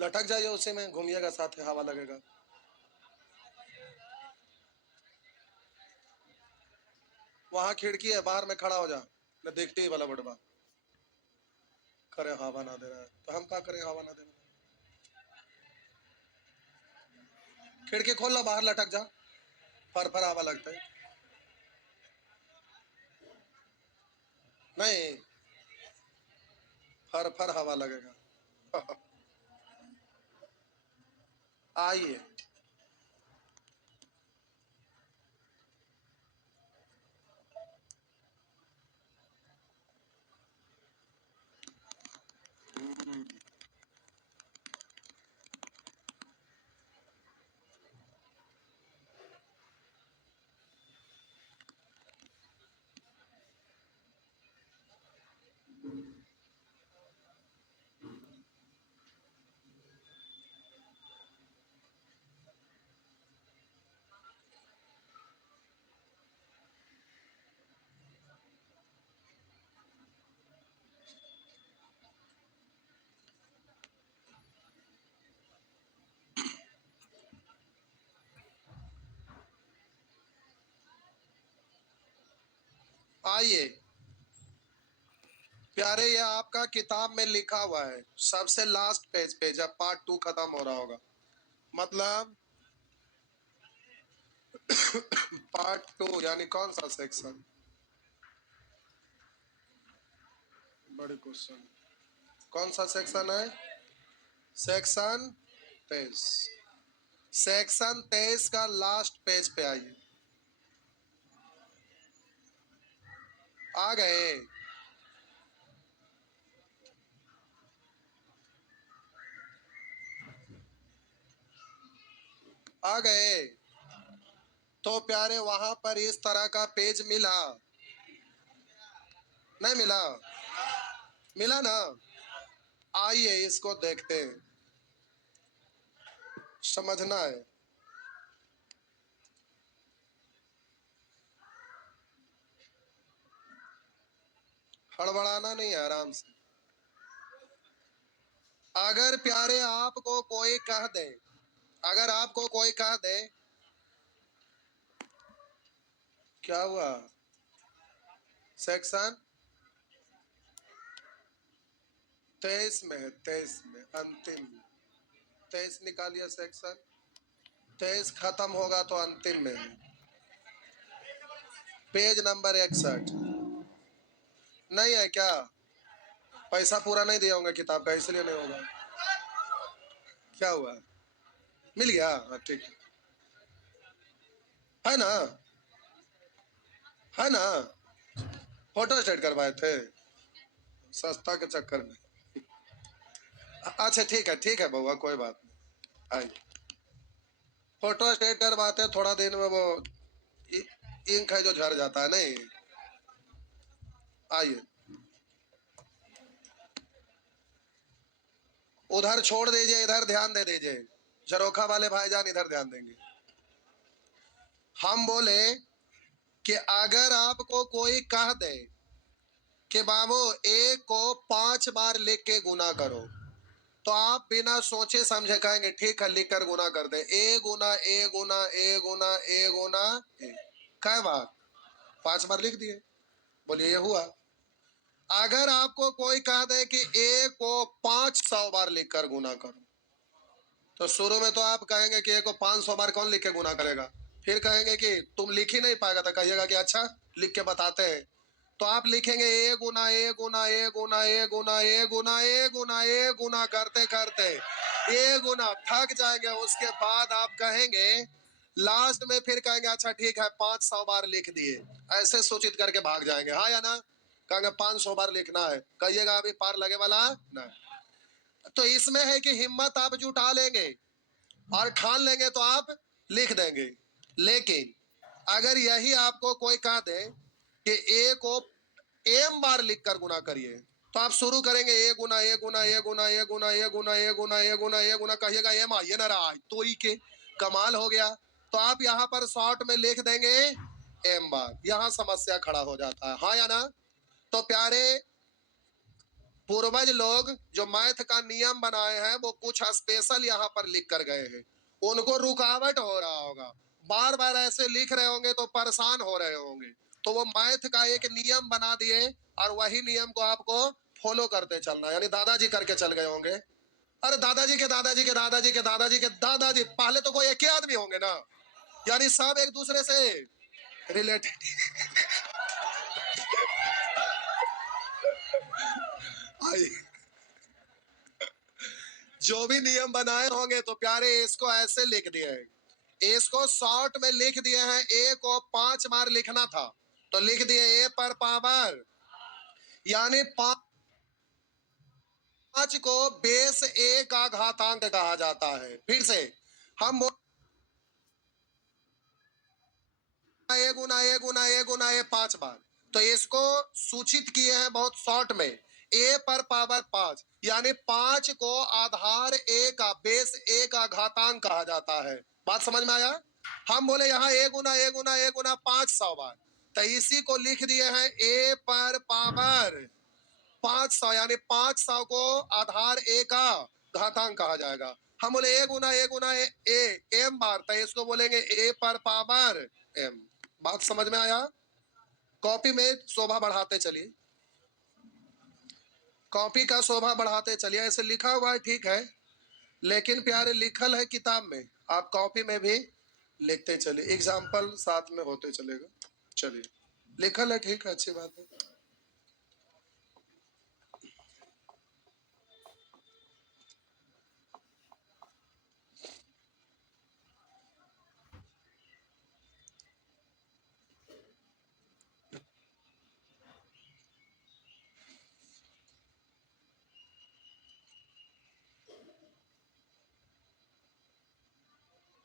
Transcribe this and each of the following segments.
लटक जाइए उसी में, घूमिएगा, साथ ही हवा लगेगा। वहां खिड़की है, बाहर में खड़ा हो जा, न देखते ही वाला बड़बा करे हवा ना दे रहा है तो हम क्या करें, हवा ना दे रहा। खिड़की खोल ला, बाहर लटक जा, फर फर हवा लगता है। नहीं, फर फर हवा लगेगा। आइए। आइए प्यारे, ये आपका किताब में लिखा हुआ है, सबसे लास्ट पेज पे जब पार्ट 2 खत्म हो रहा होगा, मतलब पार्ट 2 यानी कौन सा सेक्शन? बड़े क्वेश्चन, कौन सा सेक्शन है? सेक्शन 23। सेक्शन 23 का लास्ट पेज पे आइए। आ गए? आ गए? तो प्यारे वहां पर इस तरह का पेज मिला? नहीं मिला? मिला ना? आइए इसको देखते हैं, समझना है। हड़बड़ाना नहीं है, आराम से। अगर प्यारे आपको कोई कह दे, अगर आपको कोई कह दे, क्या हुआ? सेक्शन 23 में है, 23 में अंतिम। 23 निकालिए, सेक्शन 23 खत्म होगा तो अंतिम में है, पेज नंबर 61। नहीं है क्या? पैसा पूरा नहीं दिया होंगे किताब का, इसलिए नहीं होगा। क्या हुआ? मिल गया? हाँ ठीक है ना? है ना? फोटो स्टेट करवाए थे सस्ता के चक्कर में। अच्छा ठीक है बउआ, कोई बात नहीं। आइए, फोटो स्टेट करवाते, थोड़ा दिन में वो इंक है जो झड़ जाता है, नहीं? आइए, उधर छोड़ दीजिए, इधर ध्यान दे दीजिए। झरोखा वाले भाईजान इधर ध्यान देंगे। हम बोले कि अगर आपको कोई कह दे कि बाबू ए को 5 बार लिख के गुना करो, तो आप बिना सोचे समझे कहेंगे ठीक है, लिख कर गुना कर दे। ए गुना ए गुना ए गुना ए गुना ए, कै बार? 5 बार लिख दिए। बोलिए ये हुआ। अगर आपको कोई कह दे कि ए को 500 बार लिख कर गुना करो, तो शुरू में तो आप कहेंगे कि ए को 500 बार कौन लिख के गुना करेगा, फिर कहेंगे कि तुम लिख ही नहीं पाएगा, तो कहिएगा कि अच्छा लिख के बताते हैं। तो आप लिखेंगे ए गुना ए गुना ए गुना ए गुना ए गुना ए गुना ए गुना करते करते ए गुना थक जाएंगे। उसके बाद आप कहेंगे, लास्ट में फिर कहेंगे अच्छा ठीक है 500 बार लिख दिए, ऐसे सूचित करके भाग जाएंगे। हाँ या ना? कहेंगे 500 बार लिखना है, कहिएगा अभी पार लगे वाला ना। तो इसमें है कि हिम्मत आप जुटा लेंगे और ठान लेंगे तो आप लिख देंगे। लेकिन अगर यही आपको कोई कह दे कि ए को एम बार लिख कर गुना करिए, तो आप शुरू करेंगे ए गुना ए गुना ए गुना ए गुना ए गुना ए गुना ए गुना ए गुना, कहिएगा एम आइए ना रहा, तो ही के कमाल हो गया। तो आप यहाँ पर शॉर्ट में लिख देंगे एम बार, यहाँ समस्या खड़ा हो जाता है। हाँ या ना? तो प्यारे पूर्वज लोग जो मैथ का नियम बनाए हैं वो कुछ स्पेशल यहाँ पर लिख कर गए हैं, उनको रुकावट हो रहा होगा, बार बार ऐसे लिख रहे होंगे तो परेशान हो रहे होंगे, तो वो मैथ का एक नियम बना दिए और वही नियम को आपको फॉलो करते चलना, यानी दादाजी करके चल गए होंगे। अरे दादाजी के दादाजी के दादाजी के दादाजी के दादाजी, पहले तो कोई एक ही आदमी होंगे ना, यानी सब एक दूसरे से रिलेटेड। जो भी नियम बनाए होंगे तो प्यारे इसको ऐसे लिख दिए हैं, इसको शॉर्ट में लिख दिए हैं। ए को 5 बार लिखना था तो लिख दिए ए पर पावर, यानी 5 को बेस ए का घातांक कहा जाता है। फिर से हम ए गुना ए गुना ए गुना ए 5 बार, तो इसको सूचित किए हैं बहुत शॉर्ट में, ए पर पावर 5, यानी 5 को आधार ए का बेस ए का घातांक कहा जाता है। बात समझ में आया? हम बोले यहाँ ए गुना ए गुना ए गुना 500 बार, तो इसी को लिख दिए हैं ए पर पावर 500, यानी 500 को आधार ए का घातांक कहा जाएगा। हम बोले ए गुना ए गुना ए एम बार, तो इसको बोलेंगे ए पर पावर एम। बात समझ में आया? कॉपी में शोभा बढ़ाते चलिए, कॉपी का शोभा बढ़ाते चलिए। ऐसे लिखा हुआ है ठीक है, लेकिन प्यारे लिखल है किताब में, आप कॉपी में भी लिखते चलिए, एग्जाम्पल साथ में होते चलेगा। चलिए लिखल है ठीक है, अच्छी बात है।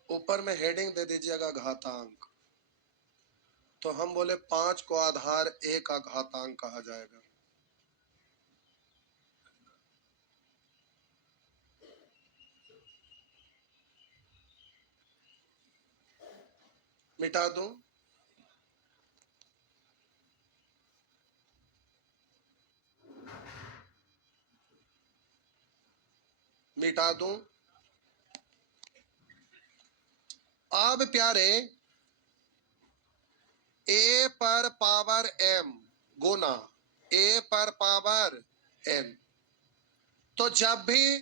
ऊपर में हेडिंग दे दीजिएगा घातांक, तो हम बोले 5 को आधार ए का घातांक कहा जाएगा। मिटा दूं? मिटा दूं? अब प्यारे ए पर पावर एम गुना ए पर पावर एन, तो जब भी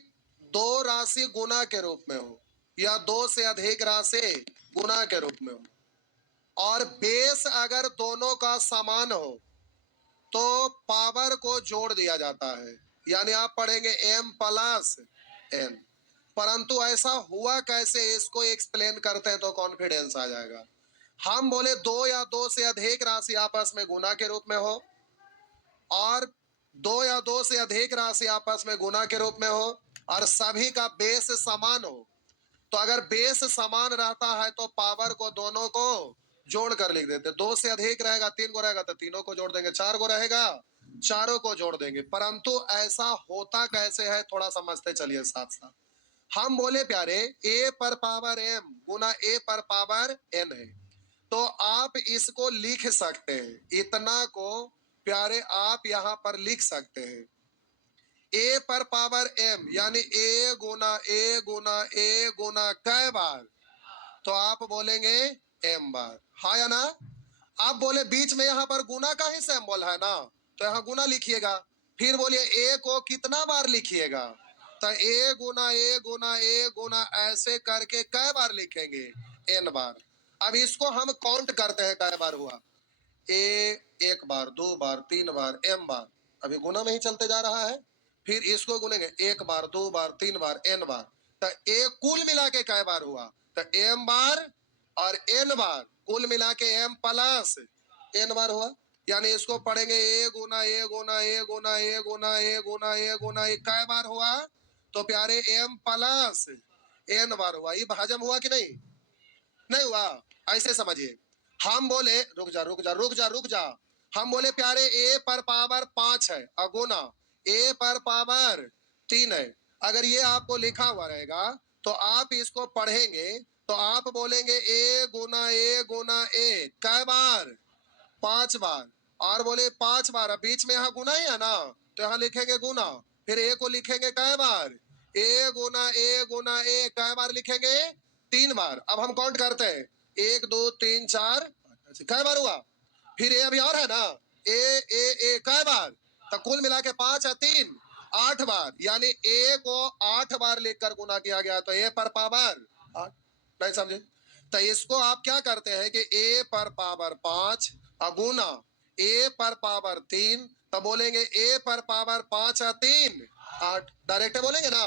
दो राशि गुना के रूप में हो या दो से अधिक राशि गुना के रूप में हो और बेस अगर दोनों का समान हो तो पावर को जोड़ दिया जाता है, यानी आप पढ़ेंगे m प्लस n। परंतु ऐसा हुआ कैसे, इसको एक्सप्लेन करते हैं तो कॉन्फिडेंस आ जाएगा। हम बोले दो या दो से अधिक राशि आपस में गुना के रूप में हो और दो या दो से अधिक राशि आपस में गुना के रूप में हो और सभी का बेस समान हो, तो अगर बेस समान रहता है तो पावर को दोनों को जोड़ कर लिख देते। दो से अधिक रहेगा, 3 को रहेगा तो तीनों को जोड़ देंगे, 4 को रहेगा चारों को जोड़ देंगे। परंतु ऐसा होता कैसे है थोड़ा समझते चलिए साथ साथ। हम बोले प्यारे ए पर पावर एम गुना ए पर पावर एन है, तो आप इसको लिख सकते हैं, इतना को प्यारे आप यहां पर लिख सकते हैं ए पर पावर एम, यानी ए गुना ए गुना कै बार, तो आप बोलेंगे एम बार, हाँ या ना? आप बोले बीच में यहाँ पर गुना का ही सिंबल है ना, तो यहाँ गुना लिखिएगा। फिर बोलिए ए को कितना बार लिखिएगा, तो ए गुना ए गुना ए गुना ऐसे करके कै बार लिखेंगे, एन बार। अब इसको हम काउंट करते हैं कै बार हुआ, ए 1 बार 2 बार 3 बार एम बार, अभी गुना में ही चलते जा रहा है। फिर इसको गुनेंगे 1 बार 2 बार 3 बार एन बार, तो ए कुल मिला के कै बार हुआ, तो एम बार और एन बार, कुल मिला के एम प्लस एन बार हुआ। यानी इसको पढ़ेंगे ए गुना ए गुना ए गुना ए गुना ए गुना ए गुना ए कै बार हुआ, तो प्यारे एम प्लस एन बार हुआ। ये भाजम हुआ कि नहीं? नहीं हुआ? ऐसे समझिए, हम बोले रुक जा रुक जा रुक जा रुक जा, हम बोले प्यारे ए पर पावर 5 है अगुना ए पर पावर 3 है। अगर ये आपको लिखा हुआ रहेगा तो आप इसको पढ़ेंगे तो आप बोलेंगे ए गुना ए कै बार, 5 बार, और बोले 5 बार, बीच में यहाँ गुना ही है ना, तो यहाँ लिखेंगे गुना, फिर ए को लिखेंगे कै बार, ए गुना ए गुना ए, कै बार लिखेंगे, 3 बार। अब हम काउंट करते हैं, 1 2 3 4, कै बार हुआ, फिर ए अभी और है ना, ए ए ए कै बार, तो कुल मिला के 5 है 3, 8 बार, यानी ए को 8 बार लेकर गुना किया गया, तो ए पर पावर 8। नहीं समझे? तो इसको आप क्या करते हैं कि ए पर पावर 5 गुना ए पर पावर 3, तो बोलेंगे ए पर पावर 5 है 3 8, डायरेक्ट बोलेंगे ना।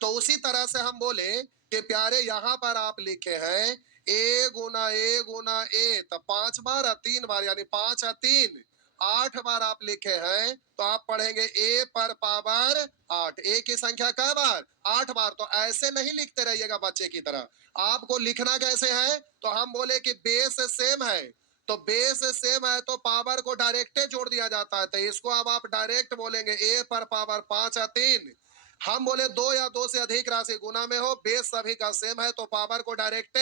तो उसी तरह से हम बोले कि प्यारे यहाँ पर आप लिखे हैं ए गुना ए, तो 5 बार है 3 बार, यानी 5 है 3, 8 बार आप लिखे हैं, तो आप पढ़ेंगे ए पर पावर 8। ए की संख्या कै बार, 8 बार। तो ऐसे नहीं लिखते रहिएगा बच्चे की तरह, आपको लिखना कैसे है, तो हम बोले कि बेस सेम है, तो बेस सेम है तो पावर को डायरेक्ट जोड़ दिया जाता है, तो इसको अब आप डायरेक्ट बोलेंगे ए पर पावर 5 है 3। हम बोले 2 या 2 से अधिक राशि गुना में हो, बेस सभी का सेम है तो पावर को डायरेक्ट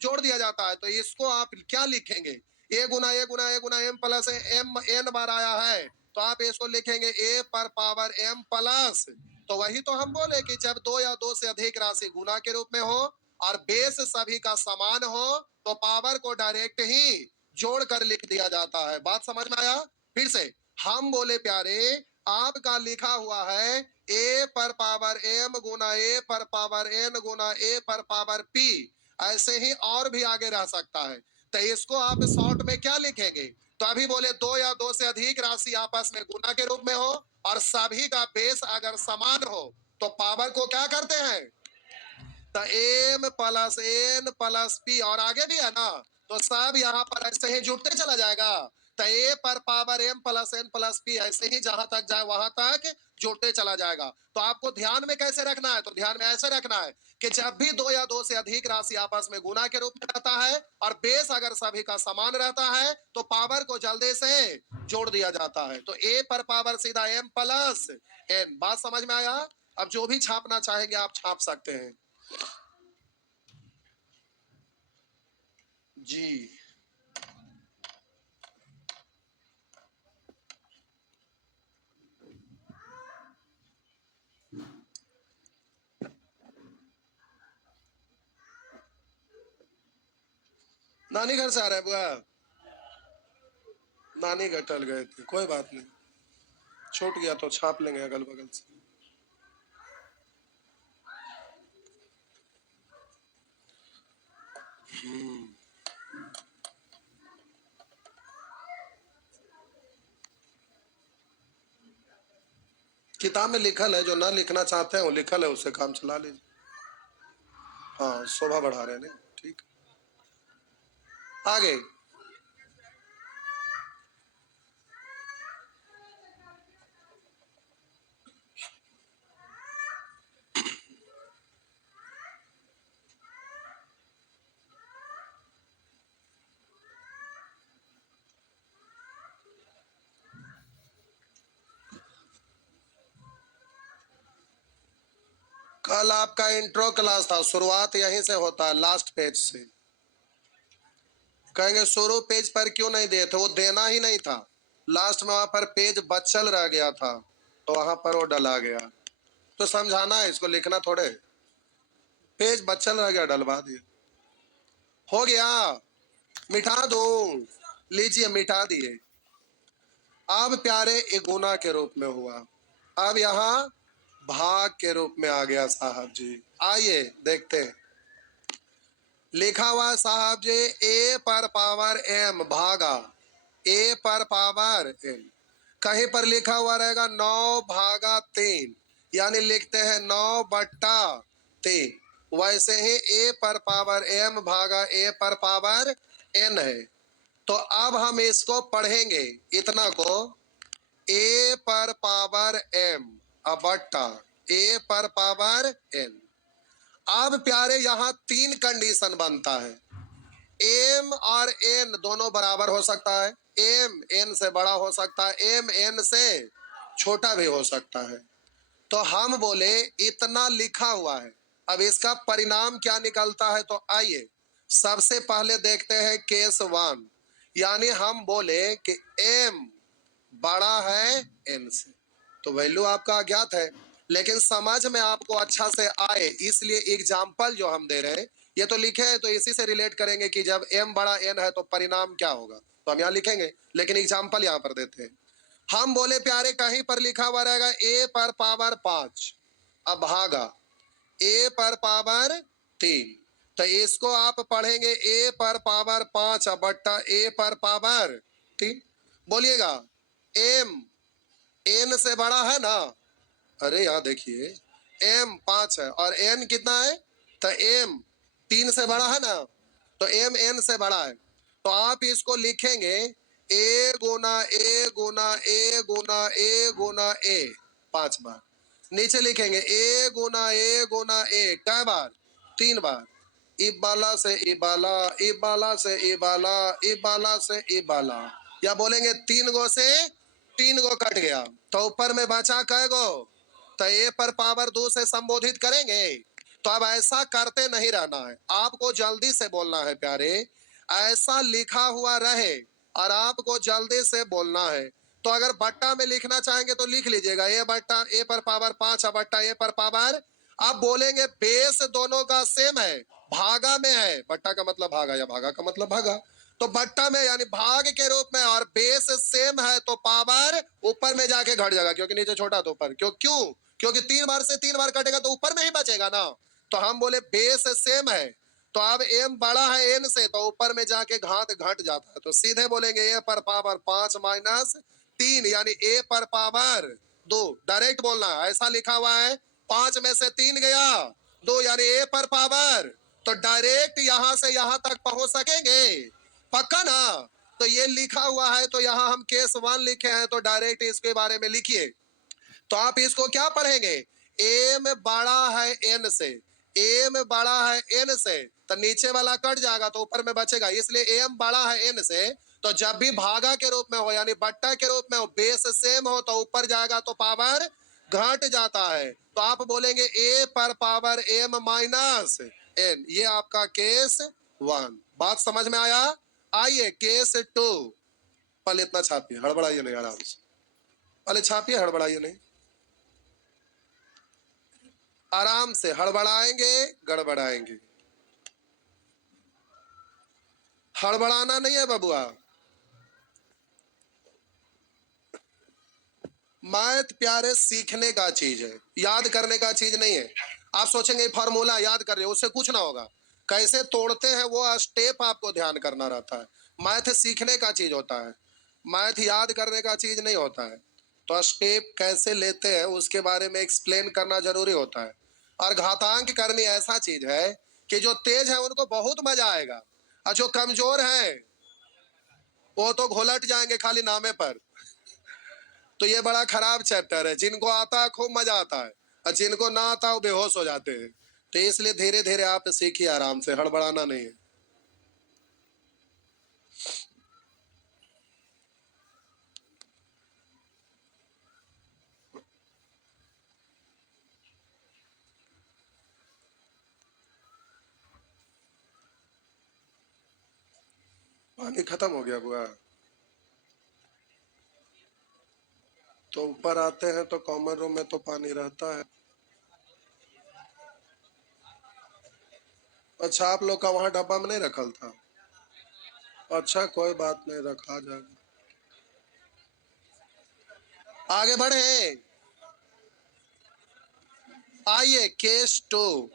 जोड़ दिया जाता है, तो इसको आप क्या लिखेंगे, ए गुना ए गुना ए गुना एम प्लस एम एन बार आया है, तो आप इसको लिखेंगे ए पर पावर एम प्लस। तो वही तो हम बोले कि जब 2 या 2 से अधिक राशि गुना के रूप में हो और बेस सभी का समान हो, तो पावर को डायरेक्ट ही जोड़कर लिख दिया जाता है। बात समझ में आया? फिर से हम बोले प्यारे, आपका लिखा हुआ है ए पर पावर एम गुना ए पर पावर एन गुना ए पर पावर पी, ऐसे ही और भी आगे रह सकता है, तो इसको आप शॉर्ट में क्या लिखेंगे, तो अभी बोले 2 या 2 से अधिक राशि आपस में गुना के रूप में हो और सभी का बेस अगर समान हो, तो पावर को क्या करते हैं, तो m plus n plus p, और आगे भी है ना, तो सब यहाँ पर ऐसे ही जुड़ते चला जाएगा, तो ए पर power m plus n plus p, ऐसे ही जहां तक जाए वहां तक जोड़ते चला जाएगा। तो आपको ध्यान में कैसे रखना है, तो ध्यान में ऐसे रखना है कि जब भी 2 या 2 से अधिक राशि आपस में गुना के रूप में रहता है और बेस अगर सभी का समान रहता है, तो पावर को जल्दी से जोड़ दिया जाता है, तो ए पर पावर सीधा एम प्लस एन। बात समझ में आया? अब जो भी छापना चाहेंगे आप छाप सकते हैं जी। नानी घर से आ रहा है बुआ, नानी घर टल गए थे, कोई बात नहीं, छूट गया तो छाप लेंगे अगल बगल से। किताब में लिखल है, जो ना लिखना चाहते हैं वो लिखल है, उससे काम चला लीजिए। हाँ, शोभा बढ़ा रहे हैं, ठीक। आगे कल आपका इंट्रो क्लास था, शुरुआत यहीं से होता है, लास्ट पेज से। कहेंगे शुरू पेज पर क्यों नहीं दिए थे, वो देना ही नहीं था, लास्ट में वहां पर पेज बचल रह गया था, तो वहां पर वो डला गया, तो समझाना है इसको, लिखना थोड़े, पेज बचल रह गया, डलवा दिए, हो गया, मिटा दूं, लीजिए मिटा दिए। अब प्यारे ये गुना के रूप में हुआ, अब यहाँ भाग के रूप में आ गया साहब जी। आइए देखते हैं, लिखा हुआ साहब जी ए पर पावर एम भागा ए पर पावर एम, कहीं पर लिखा हुआ रहेगा 9 भागा 3, यानी लिखते हैं 9 बट्टा 3, वैसे ही ए पर पावर एम भागा ए पर पावर एन है। तो अब हम इसको पढ़ेंगे, इतना को ए पर पावर एम बट्टा ए पर पावर एन। अब प्यारे यहाँ 3 कंडीशन बनता है, एम और एन दोनों बराबर हो सकता है, एम एन से बड़ा हो सकता है, एम एन से छोटा भी हो सकता है। तो हम बोले इतना लिखा हुआ है, अब इसका परिणाम क्या निकलता है, तो आइए सबसे पहले देखते हैं केस 1, यानी हम बोले कि एम बड़ा है एन से, तो वैल्यू आपका अज्ञात है, लेकिन समझ में आपको अच्छा से आए इसलिए एग्जाम्पल जो हम दे रहे हैं, ये तो लिखे हैं तो इसी से रिलेट करेंगे कि जब m बड़ा n है तो परिणाम क्या होगा, तो हम यहाँ लिखेंगे, लेकिन एग्जाम्पल यहाँ पर देते हैं। हम बोले प्यारे कहीं पर लिखा हुआ रहेगा a पर पावर 5, अब भागा a पर पावर 3, तो इसको आप पढ़ेंगे a पर पावर 5 बट्टा a पर पावर 3। बोलिएगा m n से बड़ा है ना, अरे यहाँ देखिए m 5 है और n कितना है, तो m 3 से बड़ा है ना, तो m n से बड़ा है, तो आप इसको लिखेंगे a Guna a Guna a Guna a Guna a 5 बार, नीचे लिखेंगे a Guna a Guna a कै बार, 3 बार, इबाला से इबाला, इबाला से इबाला, इबाला से इबाला, या बोलेंगे 3 गो से 3 गो कट गया, तो ऊपर में बचा कै गो, तो ए पर पावर 2 से संबोधित करेंगे। तो अब ऐसा करते नहीं रहना है, आपको जल्दी से बोलना है प्यारे, ऐसा लिखा हुआ रहे और आपको जल्दी से बोलना है। तो अगर बट्टा में लिखना चाहेंगे तो लिख लीजिएगा ए बट्टा ए पर पावर 5 बट्टा ए पर पावर, आप बोलेंगे बेस दोनों का सेम है, भागा में है, बट्टा का मतलब भागा या भागा का मतलब भागा, तो बट्टा में यानी भाग के रूप में, और बेस सेम है तो पावर ऊपर में जाके घट जाएगा, क्योंकि नीचे छोटा तो ऊपर, क्यों क्योंकि 3 बार से 3 बार कटेगा तो ऊपर में ही बचेगा ना, तो हम बोले बेस सेम है, तो अब m बड़ा है n से तो ऊपर में जाके घात घट जाता है, तो सीधे बोलेंगे a पर पावर 5 माइनस 3 यानी a पर पावर 2, डायरेक्ट बोलना है, ऐसा लिखा हुआ है 5 में से 3 गया 2 यानी a पर पावर, तो डायरेक्ट यहां से यहां तक पहुंच सकेंगे, पक्का ना। तो ये लिखा हुआ है तो यहाँ हम केस 1 लिखे हैं, तो डायरेक्ट इसके बारे में लिखिए। तो आप इसको क्या पढ़ेंगे, m बड़ा है n से, m बड़ा है n से, तो नीचे वाला कट जाएगा तो ऊपर में बचेगा, इसलिए m बड़ा है n से, तो जब भी भागा के रूप में हो यानी बट्टा के रूप में हो, बेस सेम हो तो ऊपर जाएगा तो पावर घट जाता है, तो आप बोलेंगे a पर पावर m माइनस n, ये आपका केस 1। बात समझ में आया। आइए केस 2, पहले इतना छापिए, हड़बड़ाइए नहीं, आराम से पहले छापिए, हड़बड़ाइए नहीं, आराम से, हड़बड़ाएंगे गड़बड़ाएंगे, हड़बड़ाना नहीं है बबुआ। मैथ प्यारे सीखने का चीज है, याद करने का चीज नहीं है। आप सोचेंगे फार्मूला याद कर रहे हो, उससे कुछ ना होगा, कैसे तोड़ते हैं वो स्टेप आपको ध्यान करना रहता है। मैथ सीखने का चीज होता है, मैथ याद करने का चीज नहीं होता है, तो स्टेप कैसे लेते हैं उसके बारे में एक्सप्लेन करना जरूरी होता है। और घातांक करनी ऐसा चीज है कि जो तेज है उनको बहुत मजा आएगा, और जो कमजोर है वो तो घोलट जाएंगे खाली नामे पर। तो ये बड़ा खराब चैप्टर है, जिनको आता है खूब मजा आता है, और जिनको ना आता वो बेहोश हो जाते हैं। तो इसलिए धीरे धीरे आप सीखिए, आराम से, हड़बड़ाना नहीं है। पानी खत्म हो गया बुआ, तो ऊपर आते हैं तो कॉमन रूम में तो पानी रहता है। अच्छा, आप लोग का वहां डब्बा में नहीं रखल था, अच्छा कोई बात नहीं, रखा जाएगा। आगे बढ़े, आइए केस 2।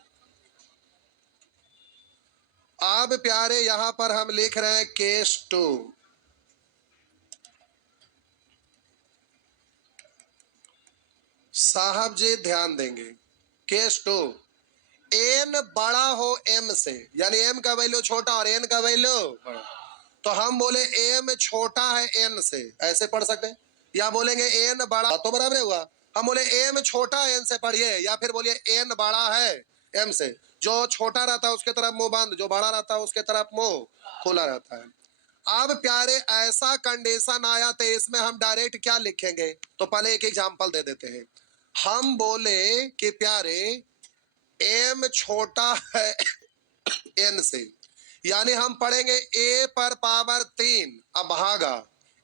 अब प्यारे यहां पर हम लिख रहे हैं केस 2। साहब जी ध्यान देंगे, केस 2, एन बड़ा हो एम से, यानी एम का वैल्यू छोटा और एन का वैल्यू बड़ा, तो हम बोले एम छोटा है एन से, ऐसे पढ़ सकते हैं, या बोलेंगे एन बड़ा, तो बराबर हुआ। हम बोले एम छोटा एन से पढ़िए, या फिर बोलिए एन बड़ा है एम से, जो छोटा रहता है उसके तरफ मुंह बंद, जो बड़ा रहता है उसके तरफ मुंह खुला रहता है। अब प्यारे ऐसा कंडीशन आया तो इसमें हम डायरेक्ट क्या लिखेंगे, तो पहले एक एग्जांपल दे देते हैं। हम बोले कि प्यारे एम छोटा है एन से, यानी हम पढ़ेंगे ए पर पावर 3 अब भागा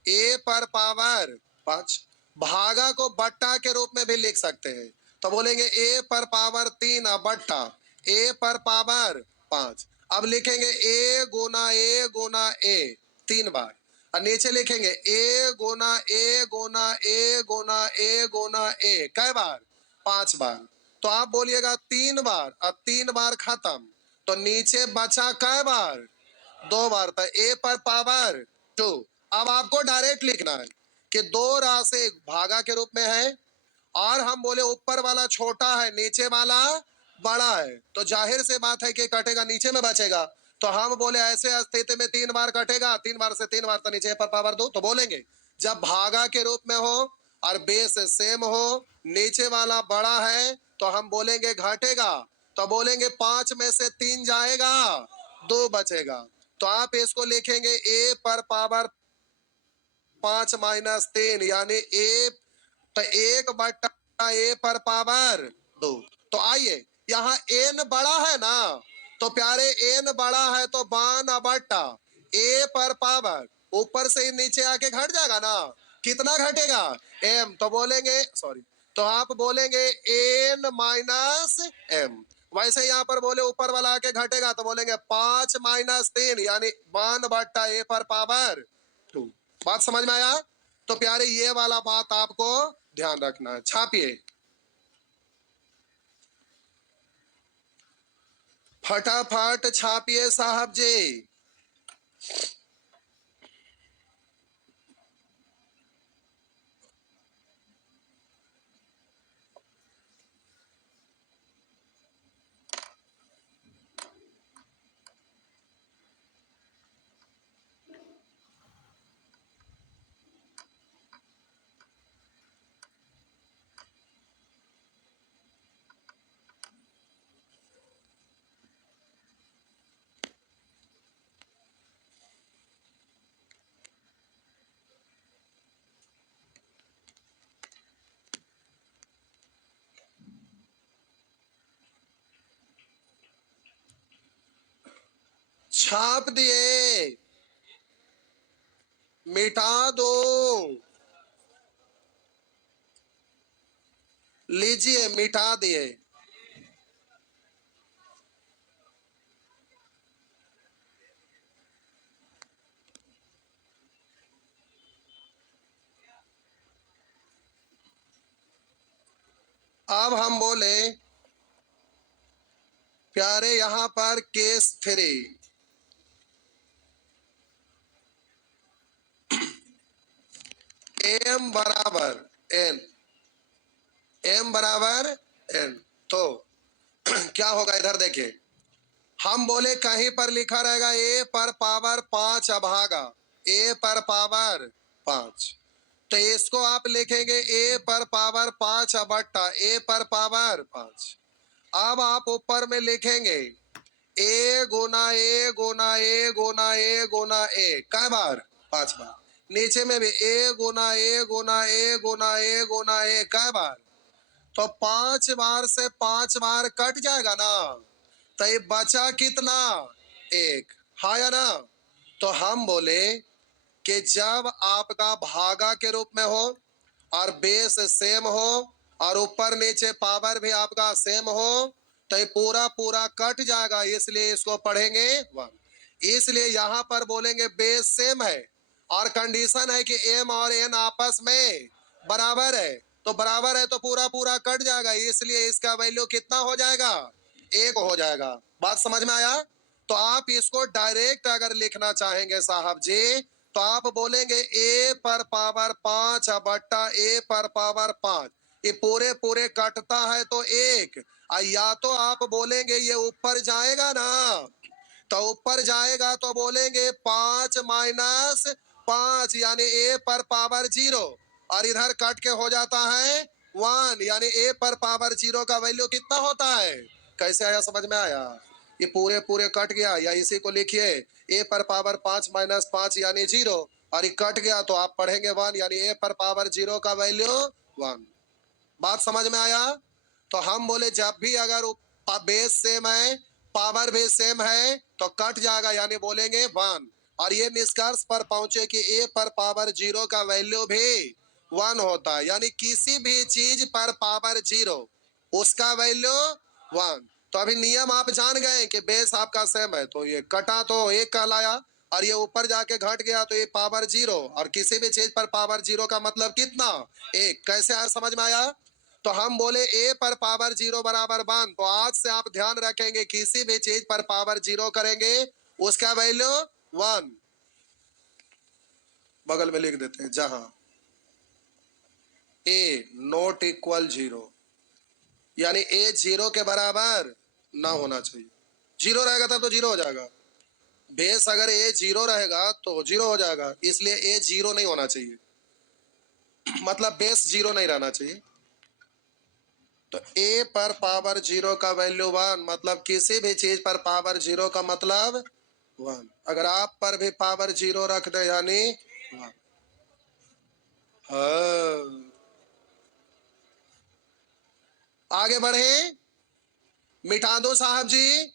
ए पर पावर 5, भागा को बट्टा के रूप में भी लिख सकते हैं। तो बोलेंगे a पर पावर 3 बट्टा a पर पावर 5। अब लिखेंगे a गुना a 3 बार, और नीचे लिखेंगे a Guna a Guna a Guna a Guna a कै बार? 5 बार। तो आप बोलिएगा 3 बार, अब 3 बार खत्म, तो नीचे बचा कै बार? 2 बार। तो a पर पावर 2। अब आपको डायरेक्ट लिखना है कि दो राशि भागा के रूप में है, और हम बोले ऊपर वाला छोटा है नीचे वाला बड़ा है, तो जाहिर से बात है कि कटेगा नीचे में बचेगा। तो हम बोले ऐसे स्थिति में 3 बार कटेगा, 3 बार से 3 बार, तो नीचे पर पावर 2। तो बोलेंगे जब भागा के रूप में हो और बेस सेम हो, नीचे वाला बड़ा है, तो हम बोलेंगे घटेगा। तो बोलेंगे 5 में से 3 जाएगा, 2 बचेगा। तो आप इसको लिखेंगे a पर पावर 5 माइनस 3 यानी a, तो 1 बट्टा a पर पावर 2। तो आइए यहाँ n बड़ा है ना, तो प्यारे n बड़ा है तो 52 बट्टा a पर पावर ऊपर से नीचे आके घट जाएगा ना, कितना घटेगा? m। तो बोलेंगे सॉरी, तो आप बोलेंगे n माइनस m। वैसे यहाँ पर बोले ऊपर वाला आके घटेगा, तो बोलेंगे 5 माइनस 3 यानी 52 बट्टा a पर पावर 2। बात समझ में आया? तो प्यारे ये वाला बात आपको ध्यान रखना है। छापिए, फटाफट छापिए साहब जी। छाप दिए, मिटा दो, लीजिए मिटा दिए। अब हम बोले प्यारे यहां पर केस 3, m बराबर n, m बराबर n। तो क्या होगा इधर देखिए, हम बोले कहीं पर लिखा रहेगा a पर पावर 5 अभागा a पर पावर 5, तो इसको आप लिखेंगे a पर पावर 5 बट्टा a पर पावर 5। अब आप ऊपर में लिखेंगे a Guna a Guna a Guna a Guna a कै बार? 5 बार। नीचे में भी a Guna a Guna a Guna a Guna a कै बार? तो 5 बार से 5 बार कट जाएगा ना, तो ये बचा कितना? 1, हाँ या ना? तो हम बोले कि जब आपका भागा के रूप में हो और बेस सेम हो और ऊपर नीचे पावर भी आपका सेम हो, तो ये पूरा पूरा कट जाएगा, इसलिए इसको पढ़ेंगे 1। इसलिए यहां पर बोलेंगे बेस सेम है और कंडीशन है कि m और n आपस में बराबर है, तो बराबर है तो पूरा पूरा कट जाएगा, इसलिए इसका वैल्यू कितना हो जाएगा? 1 हो जाएगा। बात समझ में आया? तो आप इसको डायरेक्ट अगर लिखना चाहेंगे साहब जी, तो आप बोलेंगे a पर पावर 5 बट्टा a पर पावर 5, ये पूरे पूरे कटता है तो 1, या तो आप बोलेंगे ये ऊपर जाएगा ना, तो ऊपर जाएगा तो बोलेंगे 5 माइनस 5 यानी a पर पावर 0, और इधर कट के हो जाता है 1, यानी a पर पावर 0 का वैल्यू कितना होता है? कैसे आया, समझ में आया? ये पूरे पूरे कट गया, या इसी को लिखिए a पर पावर 5 माइनस 5 यानी 0, और ये कट गया तो आप पढ़ेंगे 1, यानी a पर पावर 0 का वैल्यू 1। बात समझ में आया? तो हम बोले जब भी अगर बेस सेम है पावर भी सेम है तो कट जाएगा, यानी बोलेंगे 1, और ये निष्कर्ष पर पहुंचे कि a पर पावर 0 का वैल्यू भी 1 होता है, यानी किसी भी चीज पर पावर 0 उसका वैल्यू 1। तो अभी नियम आप जान गए कि बेस आपका सेम है, तो ये कटा तो 1 कहलाया, और ये ऊपर जाके घट गया तो ये पावर 0, और किसी भी चीज पर पावर 0 का मतलब कितना, 1। कैसे आया, समझ में आया? तो हम बोले a पर पावर 0 बराबर 1, तो आज से आप ध्यान रखेंगे किसी भी चीज पर पावर 0 करेंगे उसका वैल्यू 1। बगल में लिख देते हैं, जहां a नॉट इक्वल 0, यानी a 0 के बराबर ना होना चाहिए। 0 रहेगा तब तो 0 हो जाएगा। बेस अगर a 0 रहेगा तो 0 हो जाएगा, इसलिए a 0 नहीं होना चाहिए, मतलब बेस 0 नहीं रहना चाहिए। तो a पर पावर 0 का वैल्यू 1, मतलब किसी भी चीज पर पावर 0 का मतलब 1। अगर आप पर भी पावर 0 रख दे यानी 1। हाँ। आगे बढ़े, मिटा दो साहब जी।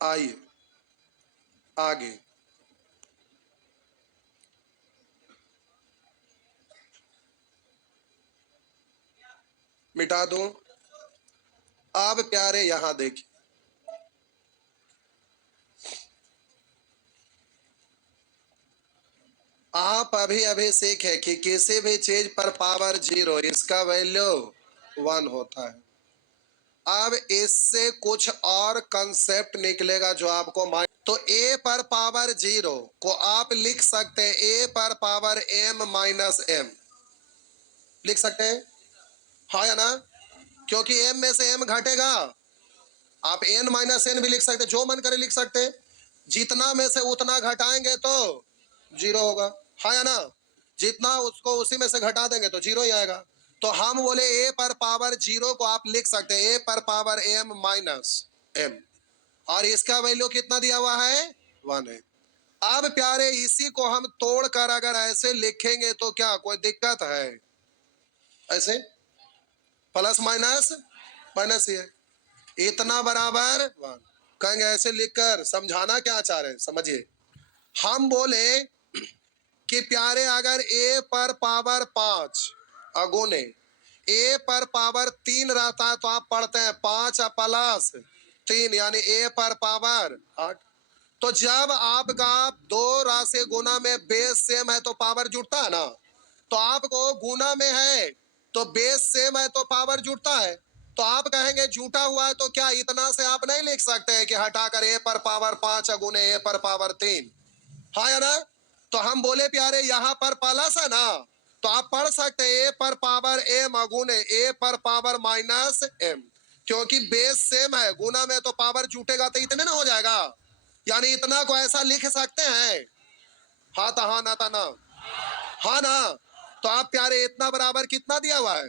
आइए आगे, मिटा दूं। अब प्यारे यहां देखिए, आप अभी अभी सीखे कि किसी भी चीज पर पावर 0 इसका वैल्यू 1 होता है। अब इससे कुछ और कंसेप्ट निकलेगा जो आपको तो a पर पावर 0 को आप लिख सकते हैं a पर पावर m माइनस m, लिख सकते हैं, हाँ या ना? क्योंकि m में से m घटेगा, आप n माइनस n भी लिख सकते, जो मन करे लिख सकते। जितना में से उतना घटाएंगे तो 0 होगा, हाँ या ना? जितना उसको उसी में से घटा देंगे तो 0 ही आएगा। तो हम बोले a पर पावर 0 को आप लिख सकते हैं a पर पावर m माइनस m, और इसका वैल्यू कितना दिया हुआ है, 1 है। अब प्यारे इसी को हम तोड़कर अगर ऐसे लिखेंगे तो क्या कोई दिक्कत है? ऐसे प्लस माइनस माइनस ही है, इतना बराबर 1। कहेंगे ऐसे लिखकर समझाना क्या चाह रहे हैं, समझिए। हम बोले कि प्यारे अगर a पर पावर 5 अगुने a पर पावर 3 रहता है तो आप पढ़ते हैं 5 प्लस 3 यानी a पर पावर 8। तो जब आपका दो राशि गुना में बेस सेम है तो पावर जुड़ता है ना, तो आपको गुना में है तो बेस सेम है तो पावर जुड़ता है। तो आप कहेंगे जुटा हुआ है तो क्या इतना से आप नहीं लिख सकते हैं कि हटाकर a पर पावर 5 गुने a पर पावर 3, हाँ या ना? तो हम बोले प्यारे यहाँ पर प्लस है ना, तो आप पढ़ सकते हैं a पर पावर m गुने a पर पावर माइनस m, क्योंकि बेस सेम है, गुना में तो पावर जुटेगा तो इतने ना हो जाएगा, यानी इतना को ऐसा लिख सकते हैं, हाँ था हाँ ना था ना, हाँ ना? तो आप प्यारे इतना बराबर कितना दिया हुआ है।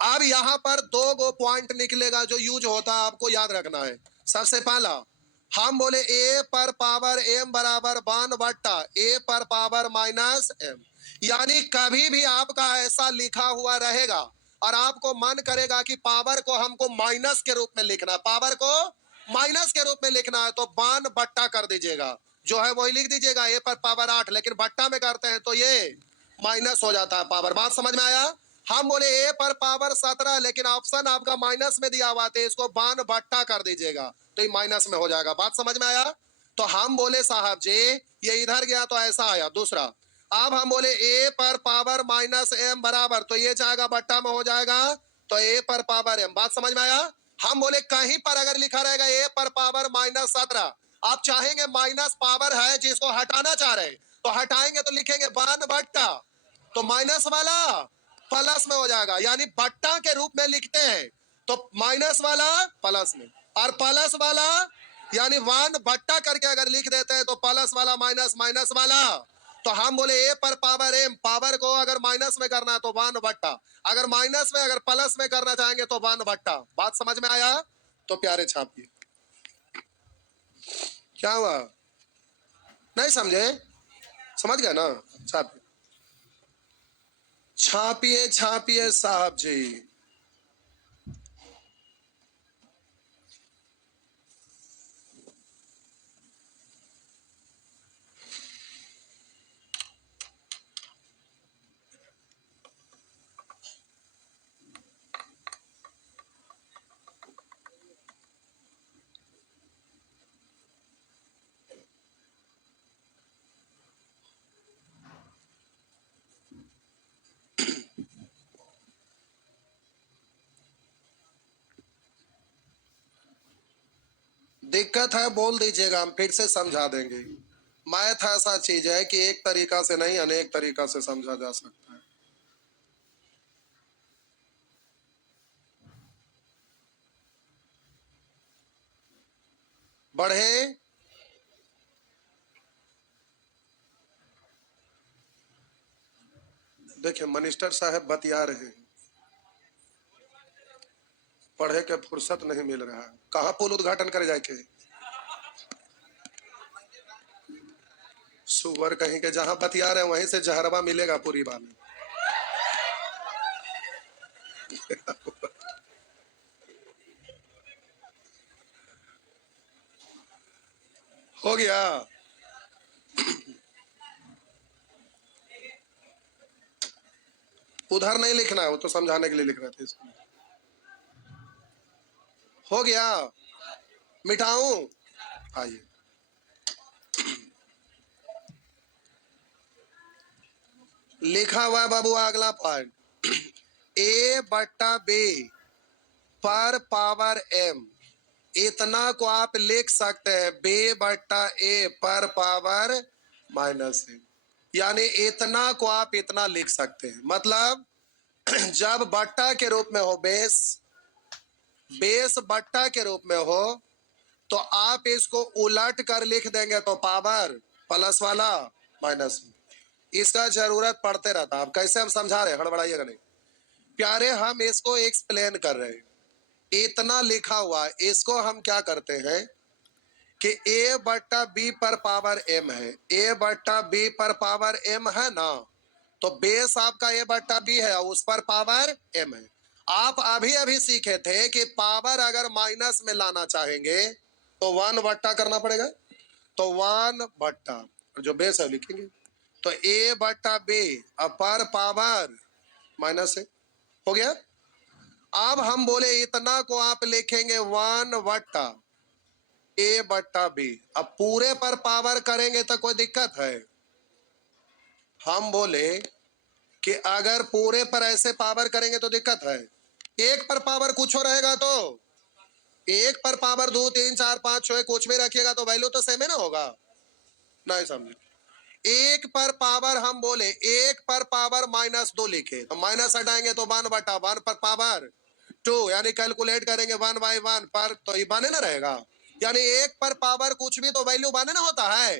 अब यहाँ पर दो गो पॉइंट निकलेगा जो यूज होता है, आपको याद रखना है। सबसे पहला हम बोले a पर पावर m बराबर 1 बट्टा a पर पावर माइनस m, यानी कभी भी आपका ऐसा लिखा हुआ रहेगा और आपको मन करेगा कि पावर को हमको माइनस के रूप में लिखना है, पावर को माइनस के रूप में लिखना है, तो 1 बट्टा कर दीजिएगा, जो है वही लिख दीजिएगा a पर पावर 8, लेकिन बट्टा में करते हैं तो ये माइनस हो जाता है पावर। बात समझ में आया? हम बोले a पर पावर 17, लेकिन ऑप्शन आपका माइनस में दिया हुआ था, इसको 1 बट्टा कर दीजिएगा तो ये माइनस में हो जाएगा। बात समझ में आया? तो हम बोले साहब जी ये इधर गया तो ऐसा आया। दूसरा, अब हम बोले a पर पावर माइनस m बराबर, तो ये जाएगा बट्टा में हो जाएगा, तो a पर पावर m। बात समझ में आया? हम बोले कहीं पर अगर लिखा रहेगा a पर पावर माइनस 17, आप चाहेंगे माइनस पावर है जिसको हटाना चाह रहे तो हटाएंगे तो लिखेंगे 1 बट्टा, तो माइनस वाला प्लस में हो जाएगा, यानी बट्टा के रूप में लिखते हैं तो माइनस वाला प्लस में, और प्लस वाला यानी 1 बट्टा करके अगर लिख देते हैं तो प्लस वाला माइनस माइनस वाला। तो हम बोले a पर पावर m, पावर को अगर माइनस में करना है तो 1 बट्टा, अगर माइनस में अगर प्लस में करना चाहेंगे तो 1 बट्टा। बात समझ में आया? तो प्यारे छापिए। क्या हुआ, नहीं समझे? समझ गया ना? छापिए छापिए छापिए साहब जी। दिक्कत है बोल दीजिएगा, हम फिर से समझा देंगे। मैथ ऐसा चीज है कि एक तरीका से नहीं अनेक तरीका से समझा जा सकता है। बढ़े। देखिए मिनिस्टर साहब बतिया रहे हैं, पढ़े के फुर्सत नहीं मिल रहा है। कहाँ पुल उद्घाटन करे जाके, सुअर कहीं के, जहां बतिया रहे हैं वहीं से जहरवा मिलेगा पूरी बात में। हो गया। उधर नहीं लिखना है, वो तो समझाने के लिए लिख रहे थे इसको। हो गया, मिटाऊं? आइए, लिखा हुआ है बाबू अगला पॉइंट, ए बट्टा बी पर पावर एम। इतना को आप लिख सकते हैं बी बट्टा ए पर पावर माइनस ए, यानी इतना को आप इतना लिख सकते हैं। मतलब जब बट्टा के रूप में हो, बेस बेस बट्टा के रूप में हो, तो आप इसको उलट कर लिख देंगे तो पावर प्लस वाला माइनस में। इसका जरूरत पड़ते रहता। आप कैसे हम समझा रहे हैं, हड़बड़ाइएगा नहीं प्यारे, हम इसको एक्सप्लेन कर रहे हैं। इतना लिखा हुआ है, इसको हम क्या करते हैं कि ए बट्टा बी पर पावर एम है, ए बट्टा बी पर पावर एम है ना, तो बेस आपका ए बट्टा बी है, उस पर पावर एम है। आप अभी अभी सीखे थे कि पावर अगर माइनस में लाना चाहेंगे तो 1 बट्टा करना पड़ेगा, तो 1 बट्टा जो बेस है लिखेंगे, तो ए बट्टा बी पर पावर माइनस है। हो गया। अब हम बोले इतना को आप लिखेंगे 1 बट्टा ए बट्टा बी। अब पूरे पर पावर करेंगे तो कोई दिक्कत है? हम बोले कि अगर पूरे पर ऐसे पावर करेंगे तो दिक्कत है। एक पर पावर कुछ हो रहेगा तो एक पर पावर 2 3 4 5 6 कुछ भी रखिएगा तो वैल्यू तो सेम ही ना होगा। नहीं समझे? एक पर पावर हम बोले एक पर पावर -2 लिखे तो माइनस हटाएंगे तो 1/1 पर पावर 2, यानी कैलकुलेट करेंगे 1/1 पर, तो ये बने ना रहेगा। यानी एक पर पावर कुछ भी तो वैल्यू बने ना होता है।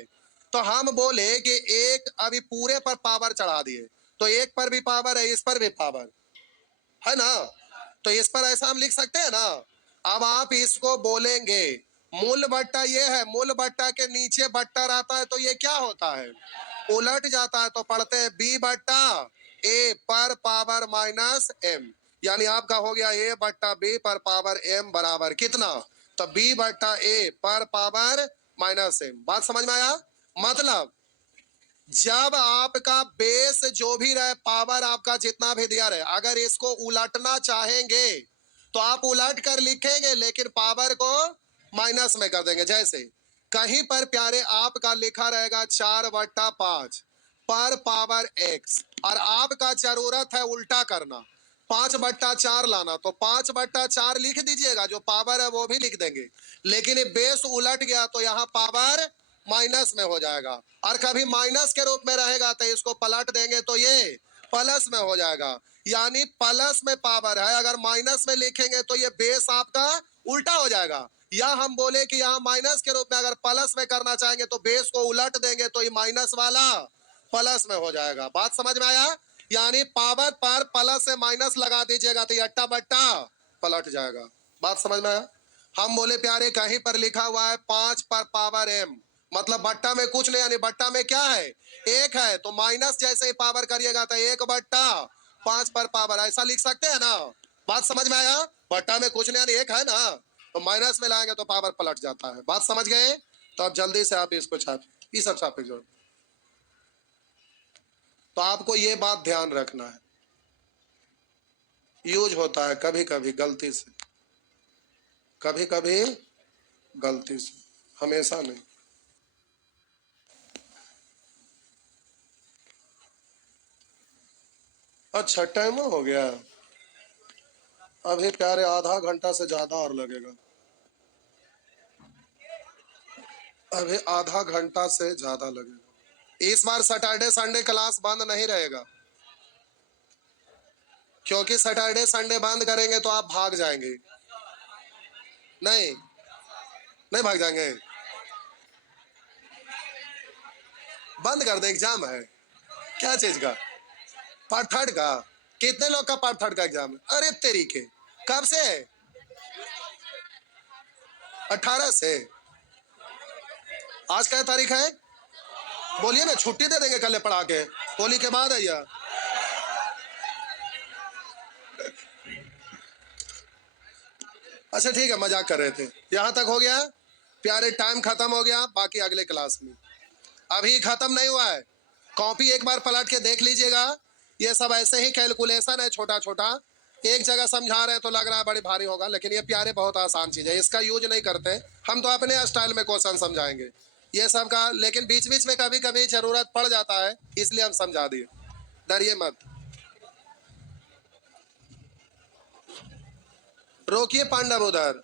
तो हम बोले कि एक अभी पूरे पर पावर चढ़ा दिए, तो एक पर भी पावर है, इस पर भी पावर है ना, तो इस पर ऐसा हम लिख सकते हैं ना। अब आप इसको बोलेंगे मूल बट्टा ये है, मूल बट्टा के नीचे बट्टा रहता है तो ये क्या होता है, उलट जाता है, तो पढ़ते हैं बी बट्टा ए पर पावर माइनस एम। यानी आपका हो गया ए बट्टा बी पर पावर एम बराबर कितना, तो बी बट्टा ए पर पावर माइनस एम। बात समझ में आया? मतलब जब आपका बेस जो भी रहे, पावर आपका जितना भी दिया रहे, अगर इसको उलटना चाहेंगे तो आप उलट कर लिखेंगे, लेकिन पावर को माइनस में कर देंगे। जैसे कहीं पर प्यारे आपका लिखा रहेगा 4/5 पर पावर x, और आपका जरूरत है उल्टा करना, 5/4 लाना, तो 5/4 लिख दीजिएगा, जो पावर है वो भी लिख देंगे, लेकिन ये बेस उलट गया तो यहाँ पावर माइनस में हो जाएगा। और कभी माइनस के रूप में रहेगा तो इसको पलट देंगे तो ये प्लस में हो जाएगा। यानी प्लस में पावर है, अगर माइनस में लिखेंगे तो ये बेस आपका उल्टा हो जाएगा। या हम बोले कि यहाँ माइनस के रूप में अगर प्लस में करना चाहेंगे तो बेस को उलट देंगे तो ये माइनस वाला प्लस में हो जाएगा। बात समझ में आया? यानी पावर पर प्लस से माइनस लगा दीजिएगा तो ये अट्टा बट्टा पलट जाएगा। बात समझ में आया? हम बोले प्यारे कहीं पर लिखा हुआ है 5 पर पावर एम, मतलब बट्टा में कुछ नहीं, यानी बट्टा में क्या है, एक है, तो माइनस जैसे ही पावर करिएगा तो 1/5 पर पावर, ऐसा लिख सकते हैं ना। बात समझ में आया? बट्टा में कुछ नहीं यानी एक है ना, तो माइनस में लाएंगे तो पावर पलट जाता है। बात समझ गए? तो अब जल्दी से आप इसको छाप, ये सब छापे जो, तो आपको ये बात ध्यान रखना है, यूज होता है कभी कभी गलती से, कभी कभी गलती से, हमेशा नहीं। अच्छा टाइम हो गया, अभी प्यारे आधा घंटा से ज्यादा और लगेगा। अभी आधा घंटा से ज्यादा लगेगा। इस बार सैटरडे संडे क्लास बंद नहीं रहेगा, क्योंकि सैटरडे संडे बंद करेंगे तो आप भाग जाएंगे। नहीं, नहीं भाग जाएंगे, बंद कर दे। एग्जाम है क्या चीज का? पार्ट थर्ड का? कितने लोग का पार्ट थर्ड का एग्जाम है? अरे तेरी के, कब से? 18 से। आज क्या तारीख है? बोलिए ना, छुट्टी दे देंगे कल पढ़ा के, होली के बाद आइया। अच्छा ठीक है, मजाक कर रहे थे। यहां तक हो गया प्यारे, टाइम खत्म हो गया, बाकी अगले क्लास में। अभी खत्म नहीं हुआ है, कॉपी एक बार पलट के देख लीजिएगा। ये सब ऐसे ही कैलकुलेशन है, छोटा छोटा। एक जगह समझा रहे हैं तो लग रहा है बड़ी भारी होगा, लेकिन ये प्यारे बहुत आसान चीज है, इसका यूज नहीं करते। हम तो अपने स्टाइल में क्वेश्चन समझाएंगे ये सब का, लेकिन बीच बीच में कभी कभी जरूरत पड़ जाता है, इसलिए हम समझा दिए। डरिए मत। रोकिए पांडव उधर।